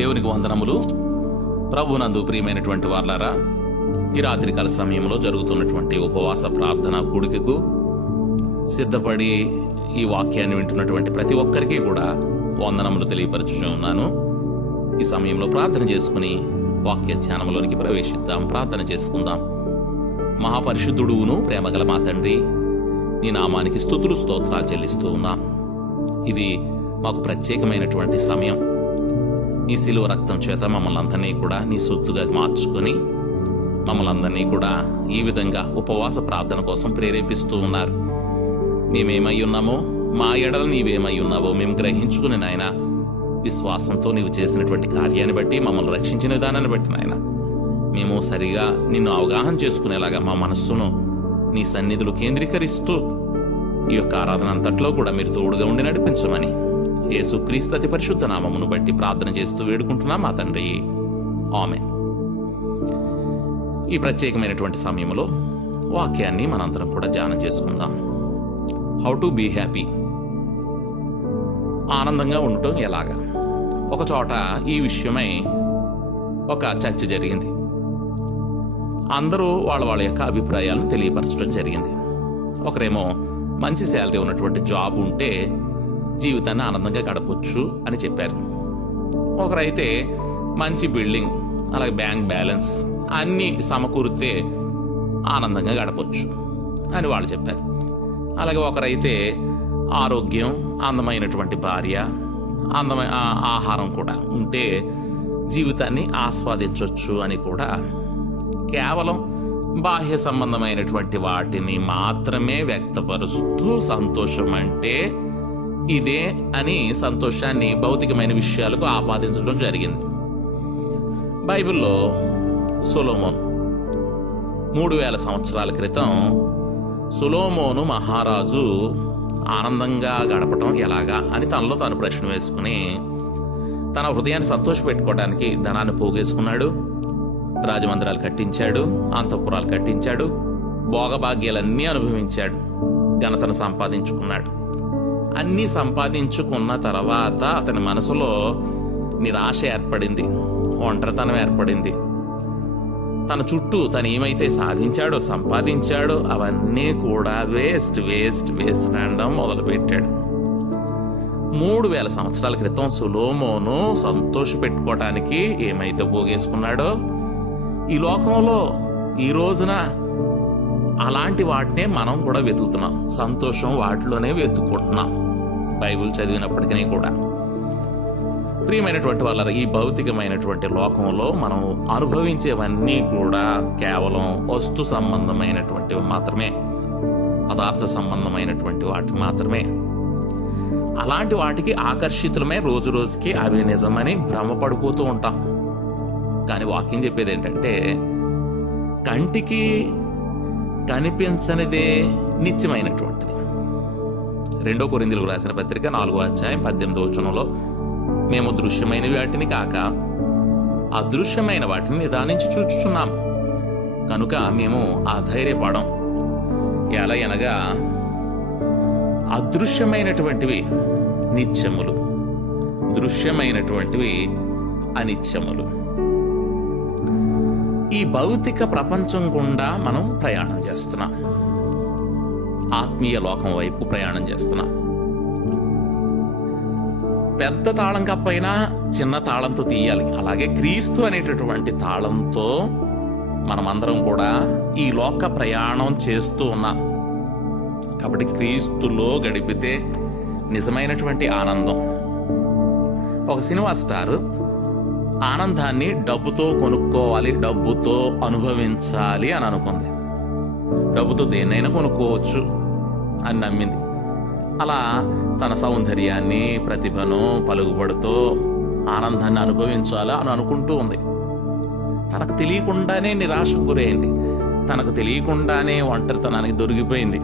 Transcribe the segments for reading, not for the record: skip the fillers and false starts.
దేవునికి వందనములు. ప్రభునందు ప్రియమైనటువంటి వార్లారా, ఈ రాత్రికాల సమయంలో జరుగుతున్నటువంటి ఉపవాస ప్రార్థన కూడికకు సిద్ధపడి ఈ వాక్యాన్ని వింటున్నటువంటి ప్రతి ఒక్కరికి కూడా వందనములు తెలియపరచుచున్నాను. ఈ సమయంలో ప్రార్థన చేసుకుని వాక్య ధ్యానంలోనికి ప్రవేశిద్దాం. ప్రార్థన చేసుకుందాం. మహాపరిశుద్ధుడును ప్రేమగల మా తండ్రి, నీ నామానికి స్తుతులు స్తోత్రాలు చెల్లిస్తూ ఉన్నాం. ఇది మాకు ప్రత్యేకమైనటువంటి సమయం. నీ శిలువ రక్తం చేత మమ్మల్ని అందరినీ కూడా నీ సొత్తుగా మార్చుకొని మమ్మల్ని అందరినీ కూడా ఈ విధంగా ఉపవాస ప్రార్థన కోసం ప్రేరేపిస్తూ ఉన్నారు. మేమేమై ఉన్నామో, మా ఎడల నీవేమై ఉన్నావో మేము గ్రహించుకుని నాయన, విశ్వాసంతో నీవు చేసినటువంటి కార్యాన్ని బట్టి, మమ్మల్ని రక్షించిన విధానాన్ని బట్టి నాయన, మేము సరిగా నిన్ను అవగాహన చేసుకునేలాగా మా మనస్సును నీ సన్నిధులు కేంద్రీకరిస్తూ ఈ యొక్క ఆరాధన అంతట్లో కూడా మీరు తోడుగా ఉండి నడిపించమని యేసుక్రీస్తు అతి పరిశుద్ధ నామమును బట్టి ప్రార్థన చేస్తూ వేడుకుంటున్నాం మా తండ్రి. ఆమేన్. ఈ ప్రత్యేకమైనటువంటి సమయంలో వాక్యాన్ని మనందరం కూడా ధ్యానం చేసుకుందాం. How to be happy. ఆనందంగా ఉండటం ఎలాగా? ఒక చోట ఈ విషయమై ఒక చర్చ జరిగింది. అందరూ వాళ్ళ యొక్క అభిప్రాయాలను తెలియపరచడం జరిగింది. ఒకరేమో మంచి శాలరీ ఉన్నటువంటి జాబ్ ఉంటే జీవితాన్ని ఆనందంగా గడపొచ్చు అని చెప్పారు. ఒకరైతే మంచి బిల్డింగ్, అలాగే బ్యాంక్ బ్యాలెన్స్ అన్నీ సమకూరితే ఆనందంగా గడపొచ్చు అని వాళ్ళు చెప్పారు. అలాగే ఒకరైతే ఆరోగ్యం, అందమైనటువంటి భార్య, అందమైన ఆహారం కూడా ఉంటే జీవితాన్ని ఆస్వాదించవచ్చు అని కూడా కేవలం బాహ్య సంబంధమైనటువంటి వాటిని మాత్రమే వ్యక్తపరుస్తూ సంతోషం అంటే ఇదే అని సంతోషాన్ని భౌతికమైన విషయాలకు ఆపాదించడం జరిగింది. బైబిల్లో సొలొమోను 3000 సంవత్సరాల క్రితం సొలొమోను మహారాజు ఆనందంగా గడపటం ఎలాగా అని తనలో తాను ప్రశ్న వేసుకుని తన హృదయాన్ని సంతోషపెట్టుకోవడానికి ధనాన్ని పోగేసుకున్నాడు. రాజమందిరాలు కట్టించాడు, అంతఃపురాలు కట్టించాడు, భోగభాగ్యాలన్నీ అనుభవించాడు, ఘనతను సంపాదించుకున్నాడు. అన్నీ సంపాదించుకున్న తర్వాత అతని మనసులో నిరాశ ఏర్పడింది, ఒంటరితనం ఏర్పడింది. తన చుట్టూ తను ఏమైతే సాధించాడో, సంపాదించాడో అవన్నీ కూడా వేస్ట్ వేస్ట్ వేస్ట్ అనడం మొదలుపెట్టాడు. 3000 సంవత్సరాల క్రితం సొలొమోను సంతోషపెట్టుకోవటానికి ఏమైతే పోగేసుకున్నాడో, ఈ లోకంలో ఈ రోజున అలాంటి వాటినే మనం కూడా వెతుకుతున్నాం. సంతోషం వాటిలోనే వెతుక్కుంటున్నాం బైబిల్ చదివినప్పటికీ కూడా. ప్రియమైనటువంటి వాళ్ళ, ఈ భౌతికమైనటువంటి లోకంలో మనం అనుభవించేవన్నీ కూడా కేవలం వస్తు సంబంధమైనటువంటివి మాత్రమే, పదార్థ సంబంధమైనటువంటి వాటి మాత్రమే. అలాంటి వాటికి ఆకర్షితులమే రోజు రోజుకి అవి నిజమని భ్రమపడిపోతూ ఉంటాం. కానీ వాక్యం చెప్పేది ఏంటంటే, కంటికి కనిపించనిదే నిత్యమైనటువంటిది. 2 కొరింథీయులకు రాసిన పత్రిక 4వ అధ్యాయం 18వ వచనంలో, మేము దృశ్యమైన వాటిని కాక అదృశ్యమైన వాటిని నిదానించి చూచుచున్నాం కనుక మేము అధైర్యపడం. ఎలా అనగా, అదృశ్యమైనటువంటివి నిత్యములు, దృశ్యమైనటువంటివి అనిత్యములు. ఈ భౌతిక ప్రపంచం గుండా మనం ప్రయాణం చేస్తున్నాం, ఆత్మీయ లోకం వైపు ప్రయాణం చేస్తున్నాం. పెద్ద తాళం కప్పైనా చిన్న తాళంతో తీయాలి. అలాగే క్రీస్తు అనేటటువంటి తాళంతో మనమందరం కూడా ఈ లోక ప్రయాణం చేస్తూ ఉన్నాం. కాబట్టి క్రీస్తులో గడిపితే నిజమైనటువంటి ఆనందం. ఒక సినిమా స్టార్ ఆనందాన్ని డబ్బుతో కొనుక్కోవాలి, డబ్బుతో అనుభవించాలి అని అనుకుంది. డబ్బుతో దేన్నైనా కొనుక్కోవచ్చు అని నమ్మింది. అలా తన సౌందర్యాన్ని, ప్రతిభను, పలుకుబడితో ఆనందాన్ని అనుభవించాలా అని అనుకుంటూ ఉంది. తనకు తెలియకుండానే నిరాశకు గురైంది. తనకు తెలియకుండానే ఒంటరితనానికి దొరికిపోయింది.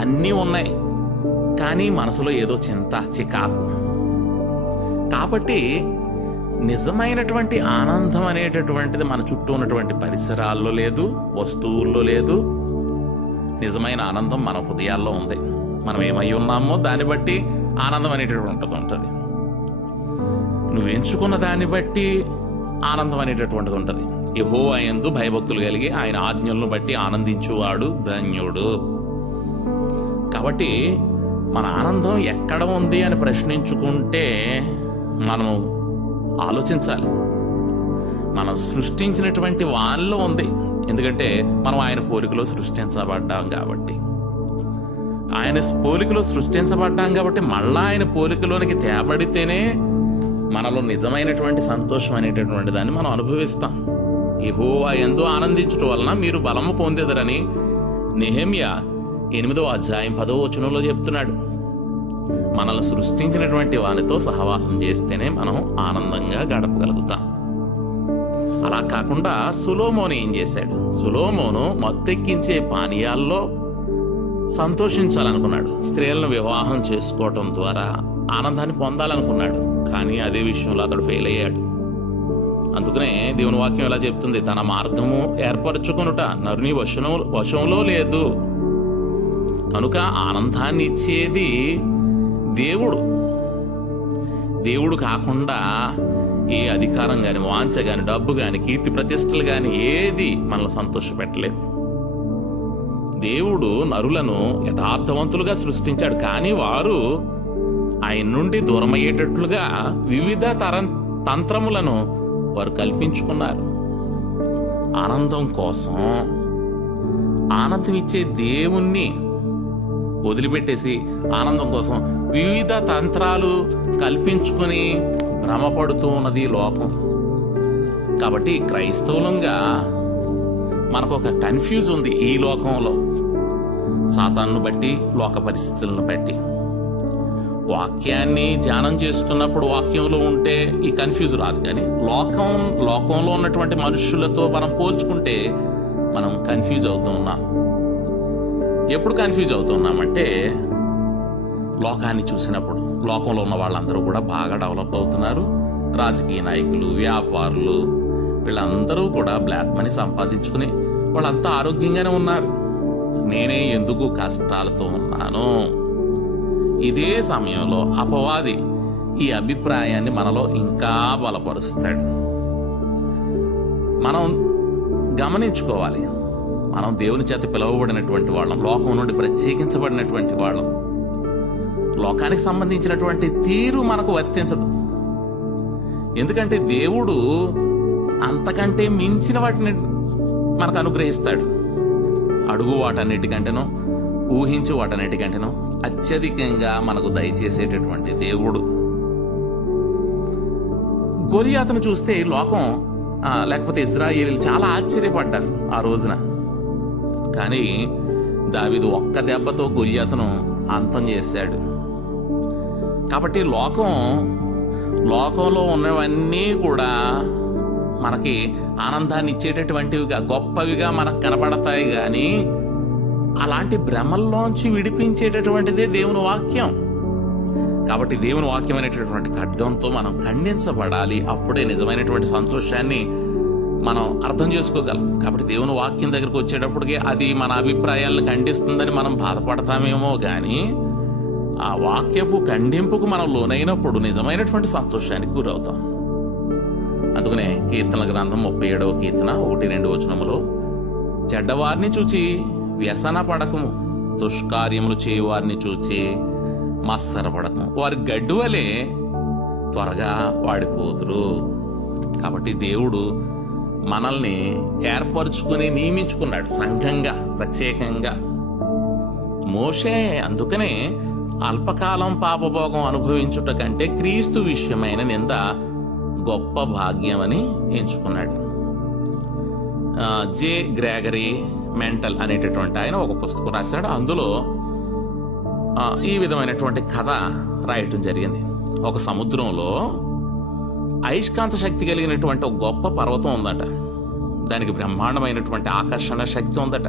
అన్నీ ఉన్నాయి, కానీ మనసులో ఏదో చింత, చికాకు. కాబట్టి నిజమైనటువంటి ఆనందం అనేటటువంటిది మన చుట్టూ ఉన్నటువంటి పరిసరాల్లో లేదు, వస్తువుల్లో లేదు. నిజమైన ఆనందం మన హృదయాల్లో ఉంది. మనం ఏమై ఉన్నామో దాన్ని బట్టి ఆనందం అనేటటువంటిది ఉంటుంది. నువ్వు ఎంచుకున్న దాన్ని బట్టి ఆనందం అనేటటువంటిది ఉంటుంది. యెహోవా యందు భయభక్తులు కలిగి ఆయన ఆజ్ఞలను బట్టి ఆనందించువాడు ధన్యుడు. కాబట్టి మన ఆనందం ఎక్కడ ఉంది అని ప్రశ్నించుకుంటే మనం ఆలోచించాలి. మనం సృష్టించినటువంటి వానిలో ఉంది. ఎందుకంటే మనం ఆయన పోలికలో సృష్టించబడ్డాం కాబట్టి, మళ్ళా ఆయన పోలికలోనికి తేబడితేనే మనలో నిజమైనటువంటి సంతోషం అనేటటువంటి దాన్ని మనం అనుభవిస్తాం. యెహోవా యందు ఆనందించడం వలన మీరు బలము పొందేదరని నెహెమ్యా 8వ అధ్యాయం 10వ వచనంలో చెప్తున్నాడు. మనల్ని సృష్టించినటువంటి వానితో సహవాసం చేస్తేనే మనం ఆనందంగా గడపగలుగుతాం. అలా కాకుండా సొలొమోను ఏం చేశాడు? సొలొమోను మత్తెక్కించే పానీయాల్లో సంతోషించాలనుకున్నాడు. స్త్రీలను వివాహం చేసుకోవటం ద్వారా ఆనందాన్ని పొందాలనుకున్నాడు. కానీ అదే విషయంలో అతడు ఫెయిల్ అయ్యాడు. అందుకనే దేవుని వాక్యం ఎలా చెప్తుంది? తన మార్గము ఏర్పరచుకొనుట నరుని వశంలో లేదు. కనుక ఆనందాన్ని ఇచ్చేది దేవుడు కాకుండా ఏ అధికారం గాని, వాంఛ గాని, డబ్బు గాని, కీర్తి ప్రతిష్టలు గాని ఏది మనల్ని సంతోషపెట్టలేదు. దేవుడు నరులను యథార్థవంతులుగా సృష్టించాడు. కానీ వారు ఆయన నుండి దూరమయ్యేటట్లుగా వివిధ తంత్రములను వారు కల్పించుకున్నారు. ఆనందం కోసం ఆనందం ఇచ్చే దేవుణ్ణి వదిలిపెట్టేసి ఆనందం కోసం వివిధ తంత్రాలు కల్పించుకొని భ్రమపడుతూ ఉన్నది లోకం. కాబట్టి క్రైస్తవులంగా మనకు ఒక కన్ఫ్యూజ్ ఉంది ఈ లోకంలో, సాతాను బట్టి, లోక పరిస్థితులను బట్టి. వాక్యాన్ని ధ్యానం చేస్తున్నప్పుడు వాక్యంలో ఉంటే ఈ కన్ఫ్యూజ్ రాదు. కానీ లోకంలో ఉన్నటువంటి మనుషులతో మనం పోల్చుకుంటే మనం కన్ఫ్యూజ్ అవుతూ ఉన్నాం. ఎప్పుడు కన్ఫ్యూజ్ అవుతున్నామంటే లోకాన్ని చూసినప్పుడు. లోకంలో ఉన్న వాళ్ళందరూ కూడా బాగా డెవలప్ అవుతున్నారు. రాజకీయ నాయకులు, వ్యాపారులు, వీళ్ళందరూ కూడా బ్లాక్ మనీ సంపాదించుకుని వాళ్ళంతా ఆరోగ్యంగానే ఉన్నారు. నేనే ఎందుకు కష్టాలతో ఉన్నాను? ఇదే సమయంలో అపవాది ఈ అభిప్రాయాన్ని మనలో ఇంకా బలపరుస్తాడు. మనం గమనించుకోవాలి. మనం దేవుని చేత పిలువబడినటువంటి వాళ్ళం, లోకం నుండి ప్రత్యేకించబడినటువంటి వాళ్ళం. లోకానికి సంబంధించినటువంటి తీరు మనకు వర్తించదు. ఎందుకంటే దేవుడు అంతకంటే మించిన వాటిని మనకు అనుగ్రహిస్తాడు. అడుగు వాటన్నిటికంటేనో, ఊహించు వాటన్నిటికంటేనో అత్యధికంగా మనకు దయచేసేటటువంటి దేవుడు. గొలియాతును చూస్తే లోకం లేకపోతే ఇజ్రాయేలీలు చాలా ఆశ్చర్యపడ్డారు ఆ రోజున. కానీ దావీదు ఒక్క దెబ్బతో గొలియాతును అంతం చేశాడు. కాబట్టి లోకంలో ఉన్నవన్నీ కూడా మనకి ఆనందాన్ని ఇచ్చేటటువంటివిగా, గొప్పవిగా మనకు కనబడతాయి. కానీ అలాంటి భ్రమల్లోంచి విడిపించేటటువంటిదే దేవుని వాక్యం. కాబట్టి దేవుని వాక్యం అనేటటువంటి ఖడ్గంతో మనం ఖండించబడాలి. అప్పుడే నిజమైనటువంటి సంతోషాన్ని మనం అర్థం చేసుకోగలం. కాబట్టి దేవుని వాక్యం దగ్గరకు వచ్చేటప్పటికి అది మన అభిప్రాయాలను ఖండిస్తుందని మనం బాధపడతామేమో కానీ ఆ వాక్యపు ఖండింపుకు మనం లోనైనప్పుడు నిజమైనటువంటి సంతోషానికి గురవుతాం. అందుకనే కీర్తనల గ్రంథం 37వ కీర్తన 1-2 వచనములో, చెడ్డవారిని చూచి వ్యసన పడకము, దుష్కార్యములు చేయువారిని చూచి మత్సరపడకము, వారి గడ్డు వలె త్వరగా వాడిపోదురు. కాబట్టి దేవుడు మనల్ని ఏర్పరచుకుని నియమించుకున్నాడు సంఘంగా, ప్రత్యేకంగా. మోషే అందుకనే అల్పకాలం పాపభోగం అనుభవించుట కంటే క్రీస్తు విషయమైన నింద గొప్ప భాగ్యమని ఎంచుకున్నాడు. జే గ్రేగరీ మెంటల్ అనేటటువంటి ఆయన ఒక పుస్తకం రాశాడు. అందులో ఈ విధమైనటువంటి కథ రాయటం జరిగింది. ఒక సముద్రంలో అయస్కాంత శక్తి కలిగినటువంటి ఒక గొప్ప పర్వతం ఉందట. దానికి బ్రహ్మాండమైనటువంటి ఆకర్షణ శక్తి ఉందట.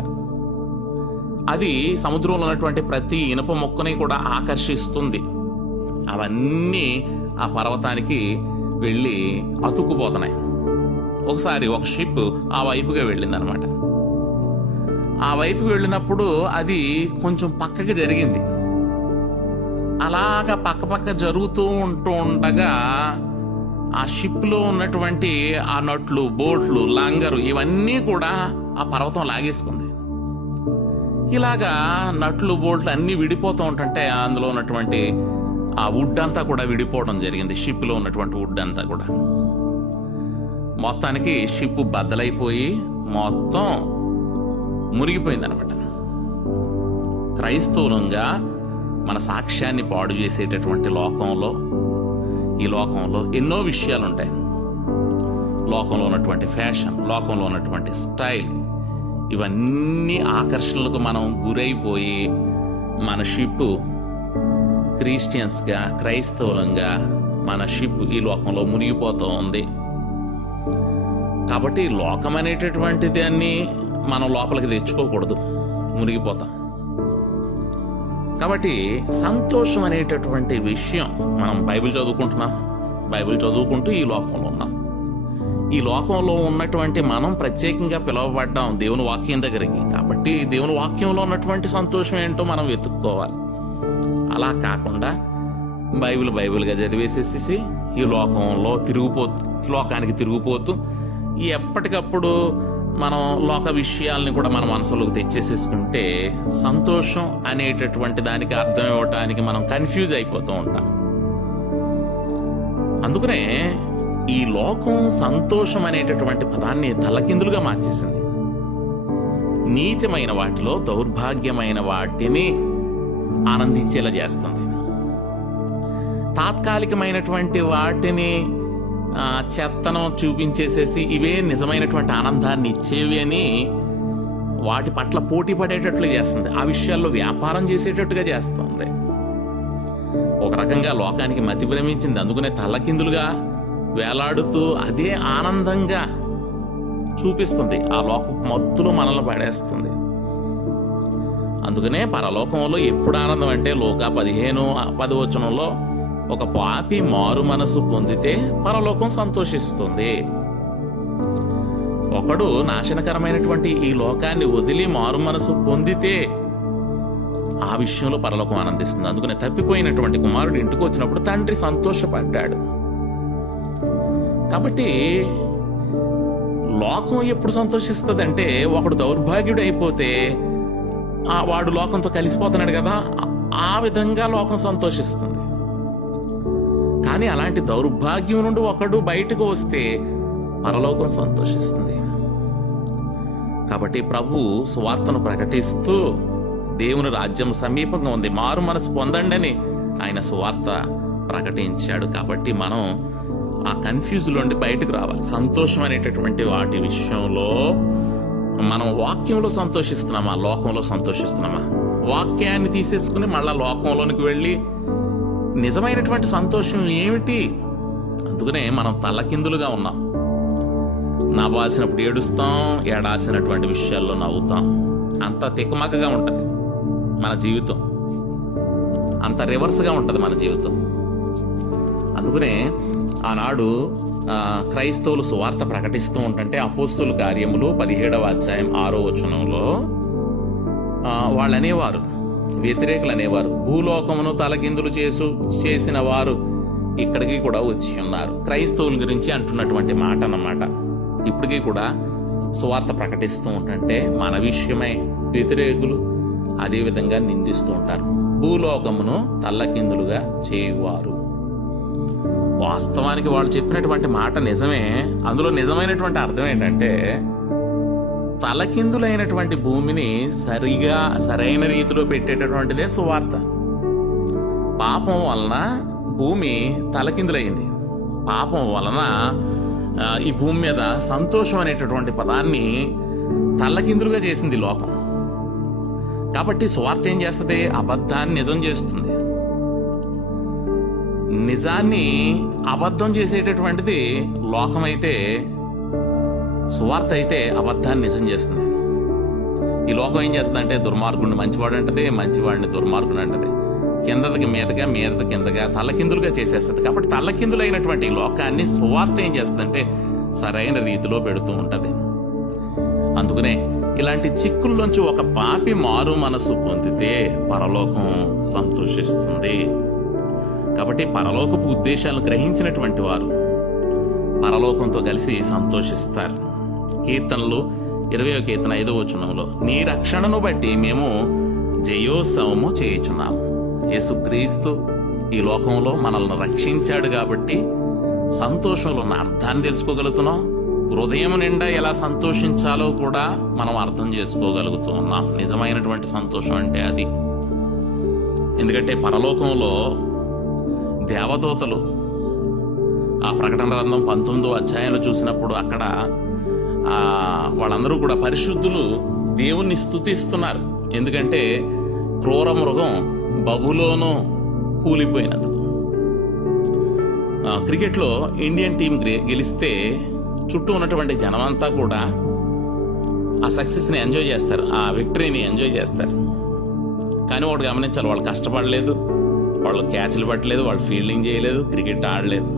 అది సముద్రంలో ఉన్నటువంటి ప్రతి ఇనుప మొక్కని కూడా ఆకర్షిస్తుంది. అవన్నీ ఆ పర్వతానికి వెళ్ళి అతుక్కుపోతున్నాయి. ఒకసారి ఒక షిప్ ఆ వైపుగా వెళ్ళిందనమాట. ఆ వైపుకి వెళ్ళినప్పుడు అది కొంచెం పక్కకి జరిగింది. అలాగా పక్క జరుగుతూ ఉండగా ఆ షిప్లో ఉన్నటువంటి ఆ నట్లు, బోట్లు, లాంగరు ఇవన్నీ కూడా ఆ పర్వతం లాగేసుకుంది. ఇలాగా నట్లు, బోట్లు అన్నీ విడిపోతూ ఉంటుంటే అందులో ఉన్నటువంటి ఆ వుడ్ అంతా కూడా విడిపోవడం జరిగింది. షిప్లో ఉన్నటువంటి వుడ్ అంతా కూడా మొత్తానికి షిప్ బద్దలైపోయి మొత్తం మునిగిపోయిందనమాట. క్రైస్తవులంగా మన సాక్ష్యాన్ని పాడు చేసేటటువంటి ఈ లోకంలో ఎన్నో విషయాలుంటాయి. లోకంలో ఉన్నటువంటి ఫ్యాషన్, లోకంలో ఉన్నటువంటి స్టైల్, ఇవన్నీ ఆకర్షణలకు మనం గురైపోయి మన షిప్ క్రిస్టియన్స్గా, క్రైస్తవులంగా మన షిప్ ఈ లోకంలో మునిగిపోతూ ఉంది. కాబట్టి లోకం అనేటటువంటి దాన్ని మనం లోపలికి తెచ్చుకోకూడదు, మునిగిపోతాం. కాబట్టి సంతోషం అనేటటువంటి విషయం, మనం బైబిల్ చదువుకుంటున్నాం, బైబిల్ చదువుకుంటూ ఈ లోకంలో ఉన్నాం. ఈ లోకంలో ఉన్నటువంటి మనం ప్రత్యేకంగా పిలువబడ్డాం దేవుని వాక్యం దగ్గరికి. కాబట్టి దేవుని వాక్యంలో ఉన్నటువంటి సంతోషం ఏంటో మనం వెతుక్కోవాలి. అలా కాకుండా బైబిల్గా చదివేసేసి ఈ లోకానికి తిరిగిపోతూ ఎప్పటికప్పుడు మనం లోక విషయాల్ని కూడా మన మనసులోకి తెచ్చేసేసుకుంటే సంతోషం అనేటటువంటి దానికి అర్థం ఇవ్వటానికి మనం కన్ఫ్యూజ్ అయిపోతూ ఉంటాం. అందుకనే ఈ లోకం సంతోషం అనేటటువంటి పదాన్ని తలకిందులుగా మార్చేసింది. నీచమైన వాటిలో దౌర్భాగ్యమైన వాటిని ఆనందించేలా చేస్తుంది. తాత్కాలికమైనటువంటి వాటిని చెత్తను చూపించేసేసి ఇవే నిజమైనటువంటి ఆనందాన్ని ఇచ్చేవి అని వాటి పట్ల పోటీ పడేటట్లు చేస్తుంది. ఆ విషయాల్లో వ్యాపారం చేసేటట్టుగా చేస్తుంది. ఒక రకంగా లోకానికి మతి భ్రమించింది. అందుకనే తల్లకిందులుగా వేలాడుతూ అదే ఆనందంగా చూపిస్తుంది. ఆ లోక మత్తులో మనల్ని పడేస్తుంది. అందుకనే పరలోకంలో ఎప్పుడు ఆనందం అంటే లోక 15:10 ఒక పాపి మారు మనసు పొందితే పరలోకం సంతోషిస్తుంది. ఒకడు నాశనకరమైనటువంటి ఈ లోకాన్ని వదిలి మారు మనసు పొందితే ఆ విషయంలో పరలోకం ఆనందిస్తుంది. అందుకనే తప్పిపోయినటువంటి కుమారుడు ఇంటికి వచ్చినప్పుడు తండ్రి సంతోషపడ్డాడు. కాబట్టి లోకం ఎప్పుడు సంతోషిస్తుందంటే ఒకడు దౌర్భాగ్యుడు అయిపోతే వాడు లోకంతో కలిసిపోతున్నాడు కదా, ఆ విధంగా లోకం సంతోషిస్తుంది. కానీ అలాంటి దౌర్భాగ్యం నుండి ఒకడు బయటకు వస్తే పరలోకం సంతోషిస్తుంది. కాబట్టి ప్రభు సువార్తను ప్రకటిస్తూ దేవుని రాజ్యం సమీపంగా ఉంది, మారు మనసు పొందండి అని ఆయన సువార్త ప్రకటించాడు. కాబట్టి మనం ఆ కన్ఫ్యూజ్ నుండి బయటకు రావాలి. సంతోషం అనేటటువంటి వాటి విషయంలో మనం వాక్యంలో సంతోషిస్తున్నామా, లోకంలో సంతోషిస్తున్నామా? వాక్యాన్ని తీసేసుకుని మళ్ళా లోకంలోనికి వెళ్ళి నిజమైనటువంటి సంతోషం ఏమిటి? అందుకనే మనం తల్లకిందులుగా ఉన్నాం. నవ్వాల్సినప్పుడు ఏడుస్తాం, ఏడాల్సినటువంటి విషయాల్లో నవ్వుతాం. అంత తికమకగా ఉంటుంది మన జీవితం, అంత రివర్స్గా ఉంటుంది మన జీవితం. అందుకనే ఆనాడు క్రైస్తవులు సువార్త ప్రకటిస్తూ ఉంటుంటే అపోస్తుల కార్యములు 17:6 వాళ్ళు అనేవారు, వ్యతిరేకులు అనేవారు, భూలోకమును తలకిందులు చేసిన వారు ఇక్కడికి కూడా వచ్చి ఉన్నారు. క్రైస్తవుల గురించి అంటున్నటువంటి మాట అన్నమాట. ఇప్పటికీ కూడా సువార్త ప్రకటిస్తూ ఉంటుంటే మన విషయమై వ్యతిరేకులు అదే విధంగా నిందిస్తూ ఉంటారు. భూలోకమును తల్లకిందులుగా చేయువారు. వాస్తవానికి వాళ్ళు చెప్పినటువంటి మాట నిజమే. అందులో నిజమైనటువంటి అర్థం ఏంటంటే తలకిందులైనటువంటి భూమిని సరైన రీతిలో పెట్టేటటువంటిదే సువార్త. పాపం వలన భూమి తలకిందులైంది. పాపం వలన ఈ భూమి మీద సంతోషం అనేటటువంటి పదాన్ని తల్లకిందులుగా చేసింది లోకం. కాబట్టి సువార్త ఏం చేస్తుంది? అబద్ధాన్ని నిజం చేస్తుంది. నిజాన్ని అబద్ధం చేసేటటువంటిది లోకమైతే, సువార్త అయితే అబద్ధాన్ని నిజం చేస్తుంది. ఈ లోకం ఏం చేస్తుంది అంటే దుర్మార్గుడిని మంచివాడు అంటది, మంచివాడిని దుర్మార్గుడు అంటది, కిందకి మీదగా మీదకి కిందగా తల్లకిందులుగా చేసేస్తుంది. కాబట్టి తల్లకిందులైనటువంటి ఈ లోకాన్ని సువార్త ఏం చేస్తుందంటే సరైన రీతిలో పెడుతూ ఉంటది. అందుకనే ఇలాంటి చిక్కుల్లోంచి ఒక పాపి మారు మనసు పొందితే పరలోకం సంతోషిస్తుంది. కాబట్టి పరలోకపు ఉద్దేశాలను గ్రహించినటువంటి వారు, పరలోకంతో కలిసి సంతోషిస్తారు. కీర్తనలు 20వ కీర్తన 5వ వచనంలో, నీ రక్షణను బట్టి మేము జయోత్సవము చేయుచున్నాము. యేసుక్రీస్తు ఈ లోకంలో మనల్ని రక్షించాడు కాబట్టి సంతోషంలో ఉన్న అర్థాన్ని తెలుసుకోగలుగుతున్నాం. హృదయం నిండా ఎలా సంతోషించాలో కూడా మనం అర్థం చేసుకోగలుగుతూ ఉన్నాం. నిజమైనటువంటి సంతోషం అంటే అది. ఎందుకంటే పరలోకంలో దేవదూతలు ఆ ప్రకటన గ్రంథం 19వ అధ్యాయంలో చూసినప్పుడు అక్కడ వాళ్ళందరూ కూడా పరిశుద్ధులు దేవుణ్ణి స్తుతిస్తున్నారు. ఎందుకంటే క్రూర మృగం బబులోను కూలిపోయినందుకు. క్రికెట్లో ఇండియన్ టీం గెలిస్తే చుట్టూ ఉన్నటువంటి జనమంతా కూడా ఆ సక్సెస్ని ఎంజాయ్ చేస్తారు, ఆ విక్టరీని ఎంజాయ్ చేస్తారు. కానీ ఒకటి గమనించాలి, వాళ్ళు కష్టపడలేదు, వాళ్ళు క్యాచ్లు పట్టలేదు, వాళ్ళు ఫీల్డింగ్ చేయలేదు, క్రికెట్ ఆడలేదు.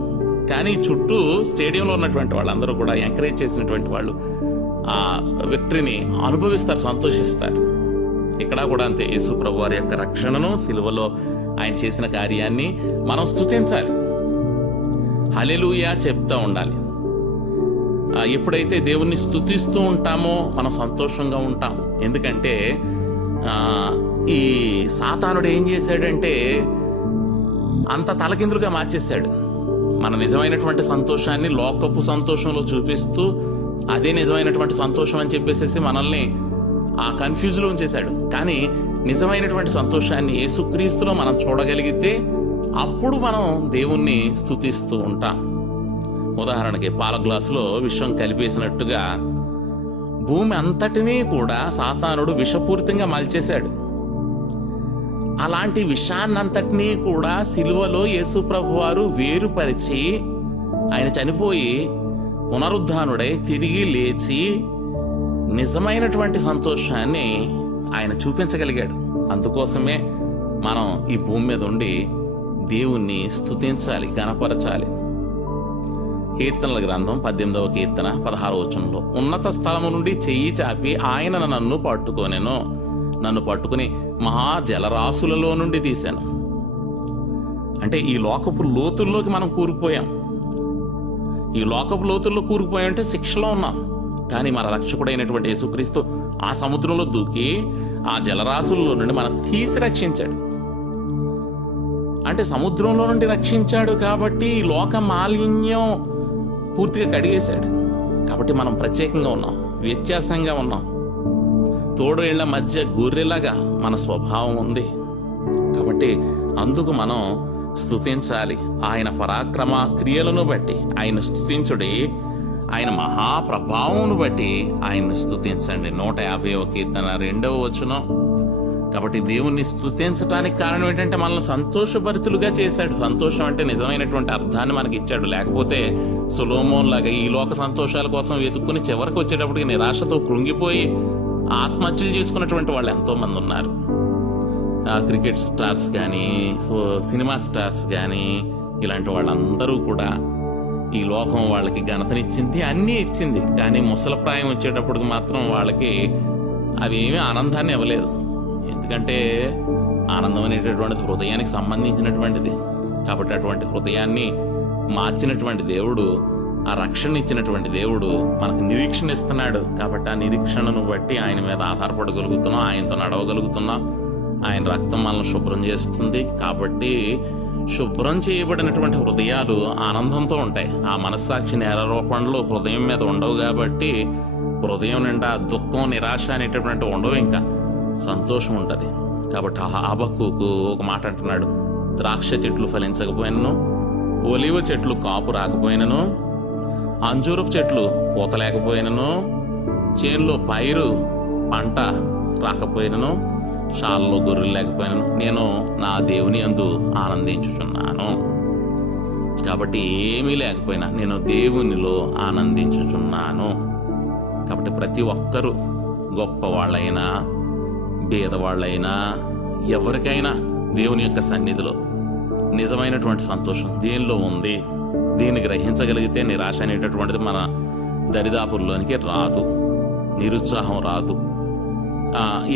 కానీ చుట్టూ స్టేడియంలో ఉన్నటువంటి వాళ్ళందరూ కూడా ఎంకరేజ్ చేసినటువంటి వాళ్ళు ఆ విక్టరీని అనుభవిస్తారు, సంతోషిస్తారు. ఇక్కడ కూడా అంతే. యేసు ప్రభు వారి యొక్క రక్షణను, సిలువలో ఆయన చేసిన కార్యాన్ని మనం స్తుతించాలి, హల్లెలూయా చెప్తూ ఉండాలి. ఎప్పుడైతే దేవుణ్ణి స్తుతిస్తూ ఉంటామో మనం సంతోషంగా ఉంటాం. ఎందుకంటే ఈ సాతానుడు ఏం చేశాడంటే అంత తలకిందులుగా మార్చేశాడు. మన నిజమైనటువంటి సంతోషాన్ని లోకపు సంతోషంలో చూపిస్తూ అదే నిజమైనటువంటి సంతోషం అని చెప్పేసి మనల్ని ఆ కన్ఫ్యూజ్లో ఉంచేశాడు. కానీ నిజమైనటువంటి సంతోషాన్ని యేసుక్రీస్తులో మనం చూడగలిగితే అప్పుడు మనం దేవుణ్ణి స్తుతిస్తూ ఉంటాం. ఉదాహరణకి పాల గ్లాసులో విషం కలిపేసినట్టుగా భూమి అంతటినీ కూడా సాతానుడు విషపూరితంగా మలిచేశాడు. అలాంటి విషాన్నంతటినీ కూడా సిలువలో యేసు ప్రభు వారు వేరుపరిచి ఆయన చనిపోయి పునరుద్ధానుడై తిరిగి లేచి నిజమైనటువంటి సంతోషాన్ని ఆయన చూపించగలిగాడు. అందుకోసమే మనం ఈ భూమి మీద ఉండి దేవుణ్ణి స్తుతించాలి, గణపరచాలి. కీర్తనల గ్రంథం 18వ కీర్తన 16వ వచనంలో, ఉన్నత స్థలము నుండి చెయ్యి చాపి ఆయన నన్ను పట్టుకొనెను, నన్ను పట్టుకుని మహాజలరాశులలో నుండి తీశాను. అంటే ఈ లోకపు లోతుల్లోకి మనం కూరుకుపోయాం. ఈ లోకపు లోతుల్లో కూరుకుపోయామంటే శిక్షలో ఉన్నాం. కానీ మన రక్షకుడైనటువంటి యేసుక్రీస్తు ఆ సముద్రంలో దూకి ఆ జలరాశుల్లో నుండి మనం తీసి రక్షించాడు. అంటే సముద్రంలో నుండి రక్షించాడు కాబట్టి లోక మాలిన్యం పూర్తిగా కడిగేశాడు. కాబట్టి మనం ప్రత్యేకంగా ఉన్నాం, వ్యత్యాసంగా ఉన్నాం. తోడు ఇళ్ల మధ్య గొర్రెలాగా మన స్వభావం ఉంది. కాబట్టి అందుకు మనం స్తుతించాలి. ఆయన పరాక్రమ క్రియలను బట్టి ఆయన స్తుతించుడి, ఆయన మహాప్రభావమును బట్టి ఆయన్ని స్తుతించండి. 150వ కీర్తన 2వ వచనం. కాబట్టి దేవుణ్ణి స్తుతించడానికి కారణం ఏంటంటే మనల్ని సంతోషభరితులుగా చేశాడు. సంతోషం అంటే నిజమైనటువంటి అర్థాన్ని మనకి ఇచ్చాడు. లేకపోతే సొలొమోన్ లాగా ఈ లోక సంతోషాల కోసం వెతుక్కుని చివరికి వచ్చేటప్పటికి నిరాశతో కృంగిపోయి ఆత్మహత్యలు చేసుకున్నటువంటి వాళ్ళు ఎంతో మంది ఉన్నారు. క్రికెట్ స్టార్స్ కానీ, సినిమా స్టార్స్ కానీ, ఇలాంటి వాళ్ళందరూ కూడా ఈ లోకం వాళ్ళకి ఘనతనిచ్చింది, అన్నీ ఇచ్చింది. కానీ ముసలప్రాయం వచ్చేటప్పటికి మాత్రం వాళ్ళకి అవి ఏమీ ఆనందాన్ని ఇవ్వలేదు. ఎందుకంటే ఆనందం అనేటటువంటిది హృదయానికి సంబంధించినటువంటిది. కాబట్టి అటువంటి హృదయాన్ని మార్చినటువంటి దేవుడు, ఆ రక్షణ ఇచ్చినటువంటి దేవుడు మనకు నిరీక్షణ ఇస్తున్నాడు. కాబట్టి ఆ నిరీక్షణను బట్టి ఆయన మీద ఆధారపడగలుగుతున్నాం, ఆయనతో నడవగలుగుతున్నాం. ఆయన రక్తం మనల్ని శుభ్రం చేస్తుంది. కాబట్టి శుభ్రం చేయబడినటువంటి హృదయాలు ఆనందంతో ఉంటాయి. ఆ మనస్సాక్షి నేరారోపణలు హృదయం మీద ఉండవు. కాబట్టి హృదయం నిండా దుఃఖం, నిరాశ అనేటటువంటి ఉండవు, ఇంకా సంతోషం ఉంటుంది. కాబట్టి హబక్కూకు ఒక మాట అంటున్నాడు, ద్రాక్ష చెట్లు ఫలించకపోయినను, ఒలివ చెట్లు కాపు రాకపోయినను, అంజూరపు చెట్లు పూత లేకపోయినను, చేనులో పైరు పంట రాకపోయినను, షాల్లో గొర్రెలు లేకపోయినను, నేను నా దేవుని యందు ఆనందించుచున్నాను. కాబట్టి ఏమీ లేకపోయినా నేను దేవునిలో ఆనందించుచున్నాను. కాబట్టి ప్రతి ఒక్కరూ, గొప్పవాళ్ళైనా పేదవాళ్ళైనా ఎవరికైనా దేవుని యొక్క సన్నిధిలో నిజమైనటువంటి సంతోషం దేనిలో ఉంది, దీన్ని గ్రహించగలిగితే నిరాశ అనేటటువంటిది మన దరిదాపుల్లోనికి రాదు, నిరుత్సాహం రాదు.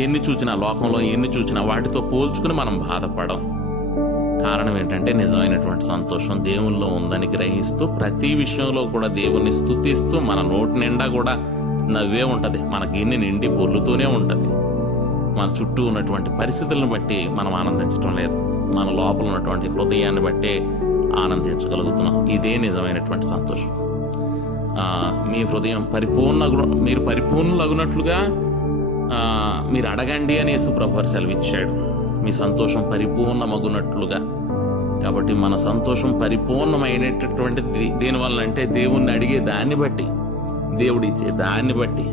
ఎన్ని చూచినా, లోకంలో ఎన్ని చూచినా వాటితో పోల్చుకుని మనం బాధపడం. కారణం ఏంటంటే నిజమైనటువంటి సంతోషం దేవునిలో ఉందని గ్రహిస్తూ ప్రతి విషయంలో కూడా దేవుణ్ణి స్తుతిస్తూ మన నోటి నిండా కూడా నవ్వే ఉంటది, మన గిన్నె నిండి పొర్లుతూనే ఉంటది. మన చుట్టూ ఉన్నటువంటి పరిస్థితులను బట్టి మనం ఆనందించడం లేదు, మన లోపల ఉన్నటువంటి హృదయాన్ని బట్టే ఆనందించగలుగుతున్నాం. ఇదే నిజమైనటువంటి సంతోషం. మీ హృదయం మీరు పరిపూర్ణులగునట్లుగా మీరు అడగండి అని యేసుప్రభువు సెలవిచ్చాడు. మీ సంతోషం పరిపూర్ణమగునట్లుగా. కాబట్టి మన సంతోషం పరిపూర్ణమైనటువంటి దేనివల్ల అంటే దేవుణ్ణి అడిగే దాన్ని బట్టి, దేవుడిచ్చే దాన్ని బట్టి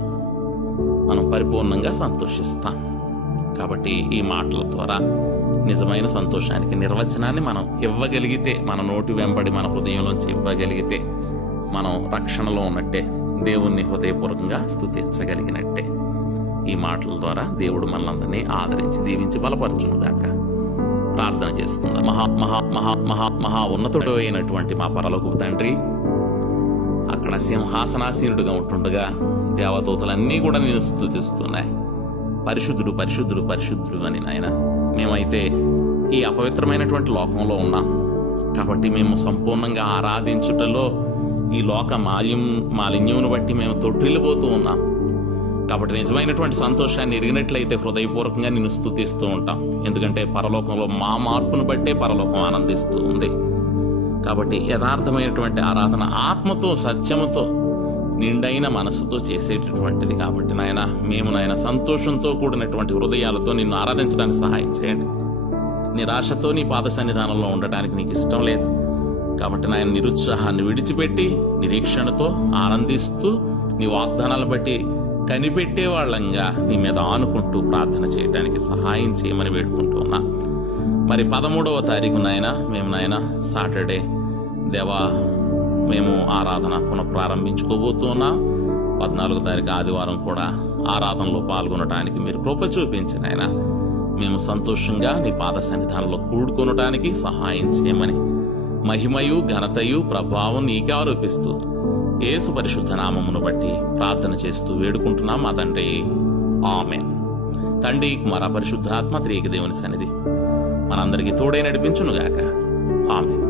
మనం పరిపూర్ణంగా సంతోషిస్తాం. కాబట్టి ఈ మాటల ద్వారా నిజమైన సంతోషానికి నిర్వచనాన్ని మనం ఇవ్వగలిగితే, మన నోటి వెంబడి మన హృదయంలోంచి ఇవ్వగలిగితే మనం రక్షణలో ఉన్నట్టే, దేవుణ్ణి హృదయపూర్వకంగా స్తుతించగలిగినట్టే. ఈ మాటల ద్వారా దేవుడు మనలందరినీ ఆదరించి దీవించి బలపరచునుగాక. ప్రార్థన చేసుకుందాం. మహా మహా మహా మహా మహా ఉన్నతుడు అయినటువంటి మా పరలోకపు తండ్రి, అక్కడ సింహాసనాసీనుడుగా ఉంటుండగా దేవదూతలన్నీ కూడా నేను స్తుతిస్తున్నాయి, పరిశుద్ధుడు పరిశుద్ధుడు పరిశుద్ధుడు అని. నాయన, మేమైతే ఈ అపవిత్రమైనటువంటి లోకంలో ఉన్నాం కాబట్టి మేము సంపూర్ణంగా ఆరాధించుటలో ఈ లోక మాలిన్యమును బట్టి మేము తొట్టిల్లిపోతూ ఉన్నాం. కాబట్టి నిజమైనటువంటి సంతోషాన్ని ఎరిగినట్లయితే హృదయపూర్వకంగా నిన్ను స్తుతిస్తూ ఉంటాం. ఎందుకంటే పరలోకంలో మా మార్పును బట్టే పరలోకం ఆనందిస్తూ ఉంది. కాబట్టి యథార్థమైనటువంటి ఆరాధన ఆత్మతో సత్యముతో నిండైన మనసుతో చేసేటటువంటిది. కాబట్టి నాయన, మేము నాయన సంతోషంతో కూడినటువంటి హృదయాలతో నిన్ను ఆరాధించడానికి సహాయం చేయండి. నిరాశతో నీ పాద సన్నిధానంలో ఉండటానికి నీకు ఇష్టం లేదు. కాబట్టి నాయన, నిరుత్సాహాన్ని విడిచిపెట్టి నిరీక్షణతో ఆనందిస్తూ నీ వాగ్దానాలను బట్టి కనిపెట్టే వాళ్ళంగా నీ మీద ఆనుకుంటూ ప్రార్థన చేయడానికి సహాయం చేయమని వేడుకుంటూ ఉన్నా. మరి 13వ తారీఖు మేము సాటర్డే దేవా మేము ఆరాధన పునఃప్రారంభించుకోబోతూ ఉన్నాం. 14వ తారీఖు ఆదివారం కూడా ఆరాధనలో పాల్గొనడానికి మీరు కృప చూపించి నాయన, మేము సంతోషంగా నీ పాద సన్నిధానంలో కూడుకొనటానికి సహాయం చేయమని మహిమయు ఘనతయు ప్రభావం నీకే ఆరోపిస్తూ యేసు పరిశుద్ధ నామమును బట్టి ప్రార్థన చేస్తూ వేడుకుంటున్నాం మా తండ్రి. ఆమేన్. తండ్రి, కుమార పరిశుద్ధాత్మ త్రియక దేవుని సన్నిధి మనందరికీ తోడై నడిపించునుగాక. ఆమేన్.